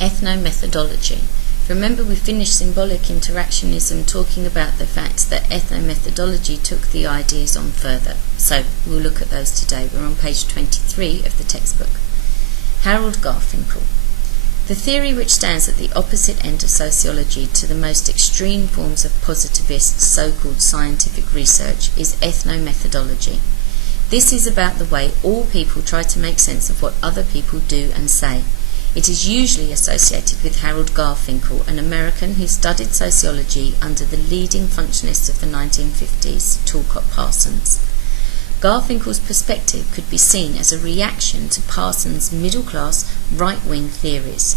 Ethnomethodology. Remember, we finished symbolic interactionism talking about the fact that ethnomethodology took the ideas on further. So we'll look at those today. We're on page 23 of the textbook. Harold Garfinkel. The theory which stands at the opposite end of sociology to the most extreme forms of positivist so-called scientific research is ethnomethodology. This is about the way all people try to make sense of what other people do and say. It is usually associated with Harold Garfinkel, an American who studied sociology under the leading functionist of the 1950s, Talcott Parsons. Garfinkel's perspective could be seen as a reaction to Parsons' middle-class, right-wing theories.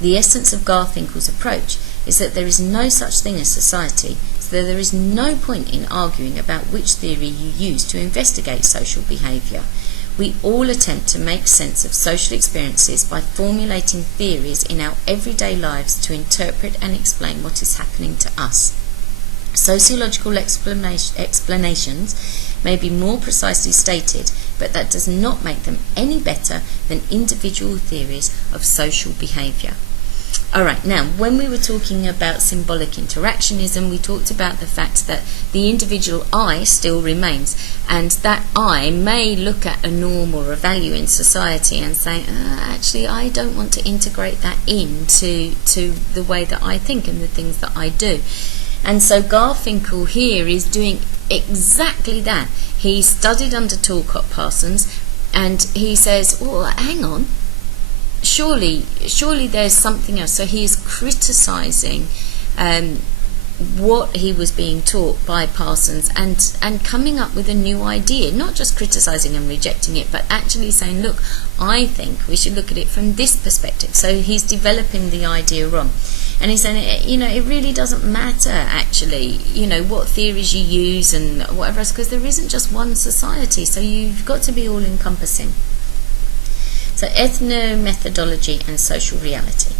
The essence of Garfinkel's approach is that there is no such thing as society, so there is no point in arguing about which theory you use to investigate social behaviour. We all attempt to make sense of social experiences by formulating theories in our everyday lives to interpret and explain what is happening to us. Sociological explanations may be more precisely stated, but that does not make them any better than individual theories of social behaviour. Alright, now, when we were talking about symbolic interactionism, we talked about the fact that the individual I still remains, and that I may look at a norm or a value in society and say, actually, I don't want to integrate that into the way that I think and the things that I do. And so Garfinkel here is doing exactly that. He studied under Talcott Parsons, and he says, oh, hang on, surely there's something else. So he is criticising what he was being taught by Parsons and coming up with a new idea, not just criticising and rejecting it, but actually saying, look, I think we should look at it from this perspective. So he's developing the idea wrong. And he's saying, it really doesn't matter, actually, what theories you use and whatever else, because there isn't just one society, so you've got to be all-encompassing. So ethnomethodology and social reality.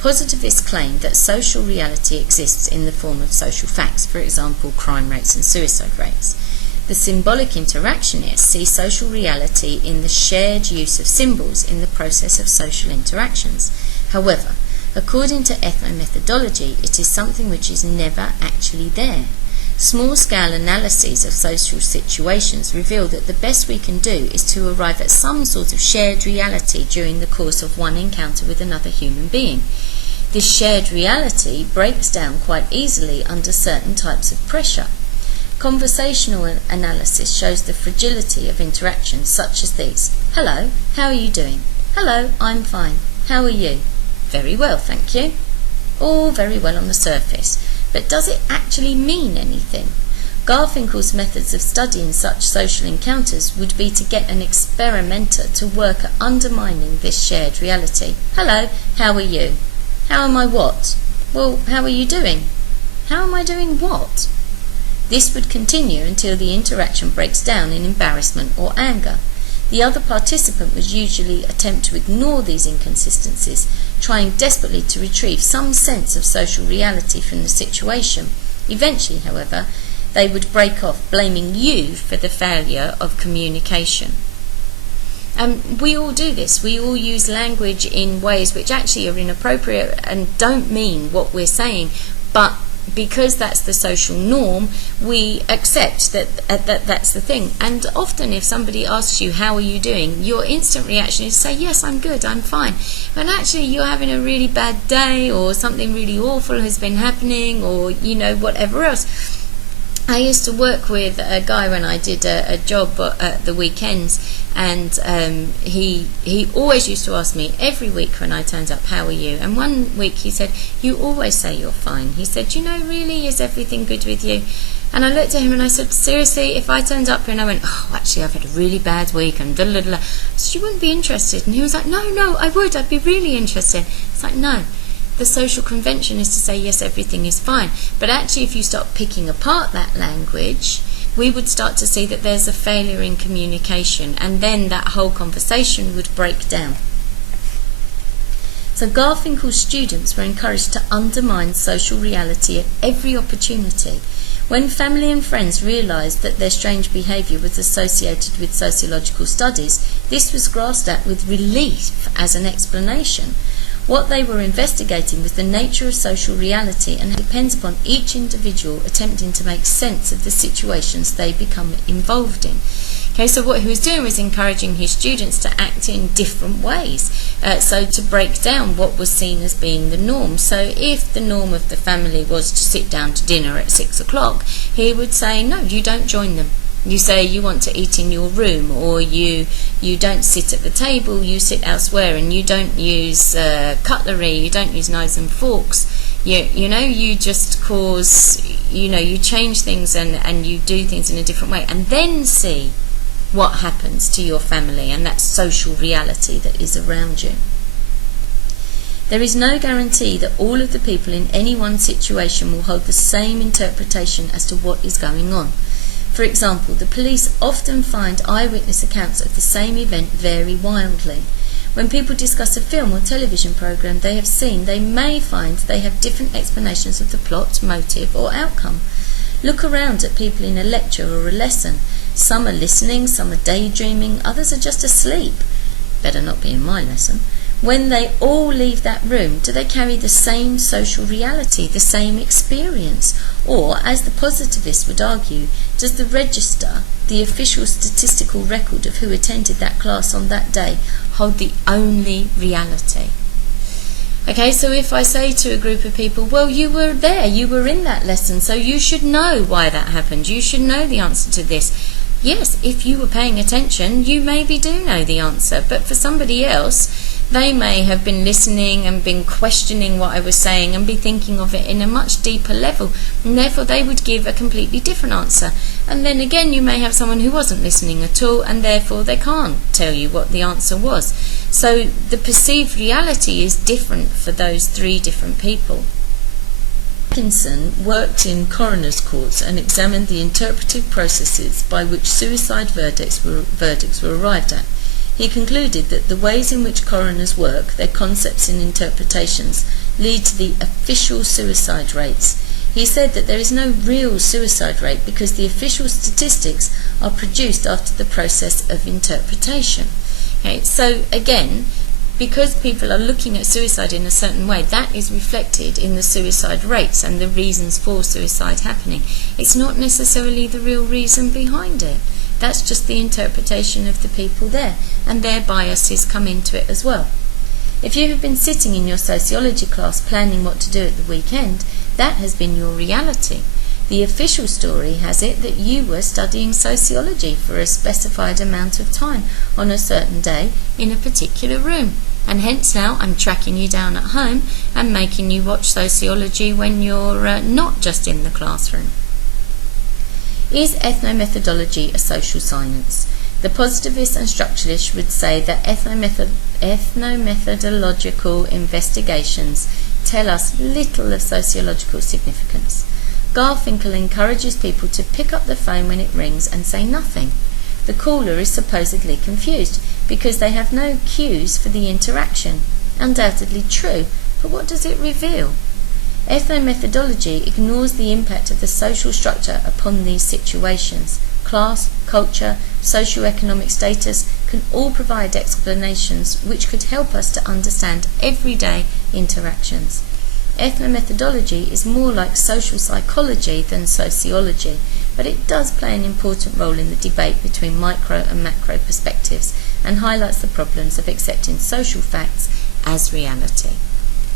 Positivists claim that social reality exists in the form of social facts, for example, crime rates and suicide rates. The symbolic interactionists see social reality in the shared use of symbols in the process of social interactions. However, according to ethnomethodology, it is something which is never actually there. Small-scale analyses of social situations reveal that the best we can do is to arrive at some sort of shared reality during the course of one encounter with another human being. This shared reality breaks down quite easily under certain types of pressure. Conversational analysis shows the fragility of interactions such as these. Hello, how are you doing? Hello, I'm fine. How are you? Very well, thank you. All very well on the surface. But does it actually mean anything? Garfinkel's methods of studying such social encounters would be to get an experimenter to work at undermining this shared reality. Hello, how are you? How am I what? Well, how are you doing? How am I doing what? This would continue until the interaction breaks down in embarrassment or anger. The other participant would usually attempt to ignore these inconsistencies, trying desperately to retrieve some sense of social reality from the situation. Eventually, however, they would break off, blaming you for the failure of communication. We all do this. We all use language in ways which actually are inappropriate and don't mean what we're saying, but because that's the social norm, we accept that that's the thing. And often if somebody asks you, how are you doing, your instant reaction is to say, yes, I'm good, I'm fine. But actually you're having a really bad day, or something really awful has been happening, or whatever else. I used to work with a guy when I did a job at the weekends, and he always used to ask me every week when I turned up, how are you? And one week he said, you always say you're fine. He said, really, is everything good with you? And I looked at him and I said, seriously, if I turned up here and I went, oh, actually I've had a really bad week and blah, blah, blah, I said, you wouldn't be interested? And he was like, no, I would, I'd be really interested. It's like, no. The social convention is to say, yes, everything is fine. But actually, if you start picking apart that language, we would start to see that there's a failure in communication, and then that whole conversation would break down. So Garfinkel's students were encouraged to undermine social reality at every opportunity. When family and friends realised that their strange behaviour was associated with sociological studies, this was grasped at with relief as an explanation. What they were investigating was the nature of social reality and depends upon each individual attempting to make sense of the situations they become involved in. Okay, so what he was doing was encouraging his students to act in different ways, so to break down what was seen as being the norm. So if the norm of the family was to sit down to dinner at 6 o'clock, he would say, no, you don't join them. You say you want to eat in your room, or you don't sit at the table, you sit elsewhere, and you don't use cutlery, you don't use knives and forks. You just cause, you change things and you do things in a different way, and then see what happens to your family and that social reality that is around you. There is no guarantee that all of the people in any one situation will hold the same interpretation as to what is going on. For example, the police often find eyewitness accounts of the same event vary wildly. When people discuss a film or television program they have seen, they may find they have different explanations of the plot, motive, or outcome. Look around at people in a lecture or a lesson. Some are listening, some are daydreaming, others are just asleep. Better not be in my lesson. When they all leave that room, do they carry the same social reality, the same experience? Or, as the positivists would argue, does the register, the official statistical record of who attended that class on that day, hold the only reality? Okay, so if I say to a group of people, well, you were there, you were in that lesson, so you should know why that happened, you should know the answer to this. Yes, if you were paying attention, you maybe do know the answer, but for somebody else, they may have been listening and been questioning what I was saying and be thinking of it in a much deeper level, and therefore they would give a completely different answer. And then again, you may have someone who wasn't listening at all, and therefore they can't tell you what the answer was. So the perceived reality is different for those three different people. Atkinson worked in coroner's courts and examined the interpretive processes by which suicide verdicts were arrived at. He concluded that the ways in which coroners work, their concepts and interpretations, lead to the official suicide rates. He said that there is no real suicide rate because the official statistics are produced after the process of interpretation. Okay, so again, because people are looking at suicide in a certain way, that is reflected in the suicide rates and the reasons for suicide happening. It's not necessarily the real reason behind it. That's just the interpretation of the people there, and their biases come into it as well. If you have been sitting in your sociology class planning what to do at the weekend, that has been your reality. The official story has it that you were studying sociology for a specified amount of time on a certain day in a particular room, and hence now I'm tracking you down at home and making you watch sociology when you're not just in the classroom. Is ethnomethodology a social science? The positivists and structuralists would say that ethnomethodological investigations tell us little of sociological significance. Garfinkel encourages people to pick up the phone when it rings and say nothing. The caller is supposedly confused because they have no cues for the interaction. Undoubtedly true, but what does it reveal? Ethnomethodology ignores the impact of the social structure upon these situations. Class, culture, socio-economic status can all provide explanations which could help us to understand everyday interactions. Ethnomethodology is more like social psychology than sociology, but it does play an important role in the debate between micro and macro perspectives and highlights the problems of accepting social facts as reality.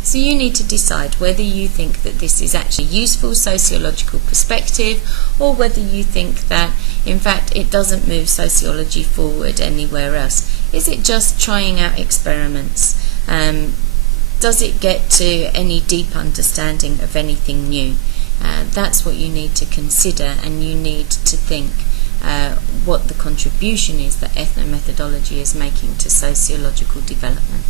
So you need to decide whether you think that this is actually a useful sociological perspective, or whether you think that, in fact, it doesn't move sociology forward anywhere else. Is it just trying out experiments? Does it get to any deep understanding of anything new? That's what you need to consider, and you need to think what the contribution is that ethnomethodology is making to sociological development.